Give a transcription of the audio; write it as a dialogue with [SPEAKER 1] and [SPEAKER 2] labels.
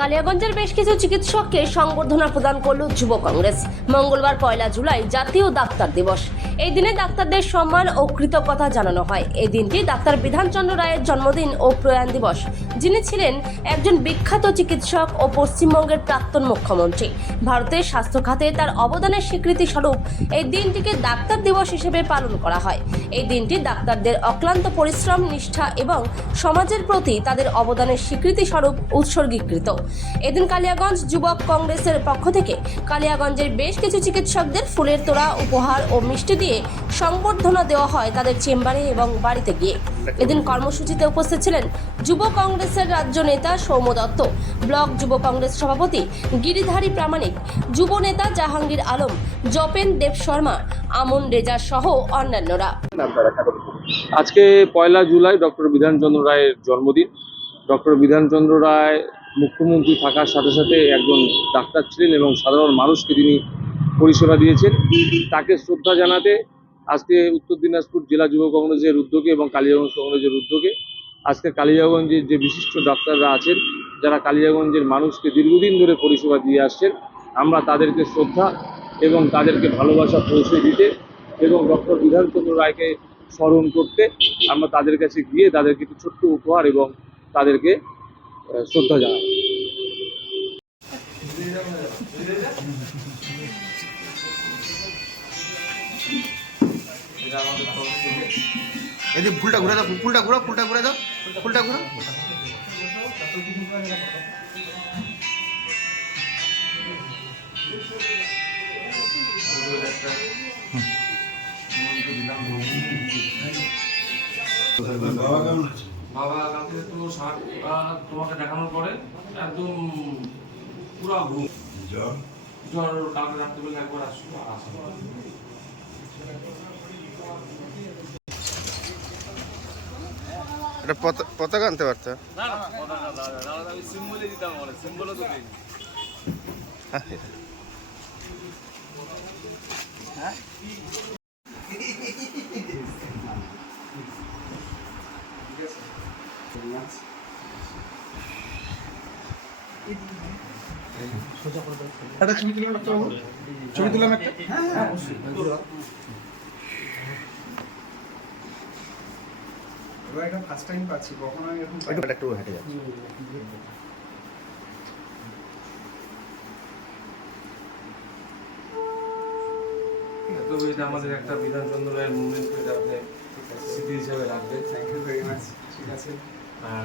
[SPEAKER 1] কালিয়াগঞ্জের বেশ কিছু চিকিৎসককে সংবর্ধনা প্রদান করল যুব কংগ্রেস। মঙ্গলবার পয়লা জুলাই জাতীয় ডাক্তার দিবস। এই দিনে ডাক্তারদের সম্মান ও কৃতজ্ঞতা জানানো হয়। এই দিনটি ডাক্তার বিধানচন্দ্র রায়ের জন্মদিন ও প্রয়াণ দিবস। যিনি ছিলেন একজন বিখ্যাত চিকিৎসক ও পশ্চিমবঙ্গের প্রাক্তন মুখ্যমন্ত্রী। ভারতের স্বাস্থ্য খাতে তার অবদানের স্বীকৃতি স্বরূপ এই দিনটিকে ডাক্তার দিবস হিসেবে পালন করা হয়। এই দিনটি ডাক্তারদের অক্লান্ত পরিশ্রম, নিষ্ঠা এবং সমাজের প্রতি তাদের অবদানের স্বীকৃতি স্বরূপ উৎসর্গীকৃত। এদিন কালিয়াগঞ্জ যুবক কংগ্রেসের পক্ষ থেকে কালিয়াগঞ্জের বেশ কিছু চিকিৎসকদের ফুলের তোড়া, উপহার ও মিষ্টি দিয়ে সংবর্ধনা দেওয়া হয় তাদের চেম্বারে এবং বাড়িতে গিয়ে। এদিন কর্মসূচিতে উপস্থিত ছিলেন যুব কংগ্রেসের রাজ্য নেতা সৌম্য দত্ত, ব্লক যুব কংগ্রেস সভাপতি গিরিধারী প্রামাণিক, যুব নেতা জাহাঙ্গীর আলম, জপেন দেব শর্মা, আমন রেজা সহ অন্যান্যরা।
[SPEAKER 2] আজকে পয়লা জুলাই ডক্টর বিধানচন্দ্র রায়ের জন্মদিন। ডক্টর বিধানচন্দ্র রায় মুখ্যমন্ত্রী থাকার সাথে সাথে একজন ডাক্তার ছিলেন এবং সাধারণ মানুষকে তিনি পরিষেবা দিয়েছেন। তাকে শ্রদ্ধা জানাতে আজকে উত্তর দিনাজপুর জেলা যুব কংগ্রেসের উদ্যোগে এবং কালিয়াগঞ্জ কংগ্রেসের উদ্যোগে আজকে কালিয়াগঞ্জের যে বিশিষ্ট ডাক্তাররা আছেন, যারা কালিয়াগঞ্জের মানুষকে দীর্ঘদিন ধরে পরিষেবা দিয়ে আসছেন, আমরা তাদেরকে শ্রদ্ধা এবং তাদেরকে ভালোবাসা পৌঁছে দিতে এবং ডক্টর বিধানচন্দ্র রায়কে স্মরণ করতে আমরা তাদের কাছে গিয়ে তাদেরকে একটি ছোট্ট উপহার এবং তাদেরকে শ্রদ্ধা জানাব
[SPEAKER 3] এই যে ফুলটা ঘুরে দাও ফুলটা ঘুরো ফুলটা ঘুরে দাও ফুলটা ঘুরো
[SPEAKER 4] বাবা কালকে তো ষাট তোমাকে দেখানোর পরে একদম পুরো ঘুম। জ্বর? কালকে রাত্রিবেলা একবার আসলো আর আসলো না।
[SPEAKER 3] এটা পতা- পতাকা আনতে পারতো?
[SPEAKER 4] না
[SPEAKER 5] একটা ছবি তুললাম একটা? ছবি তুললাম একটা এবার এটা ফার্স্ট টাইম পাচ্ছি কখনো আমি এরকম
[SPEAKER 3] একটু একটু হেঁটে যাচ্ছে।
[SPEAKER 4] আমাদের একটা বিধানচন্দ্র রায়ের মুভমেন্ট করে আপনি স্মৃতি হিসাবে রাখবেন
[SPEAKER 5] থ্যাংক ইউ ভেরি মাচ ঠিক আছে।
[SPEAKER 4] আর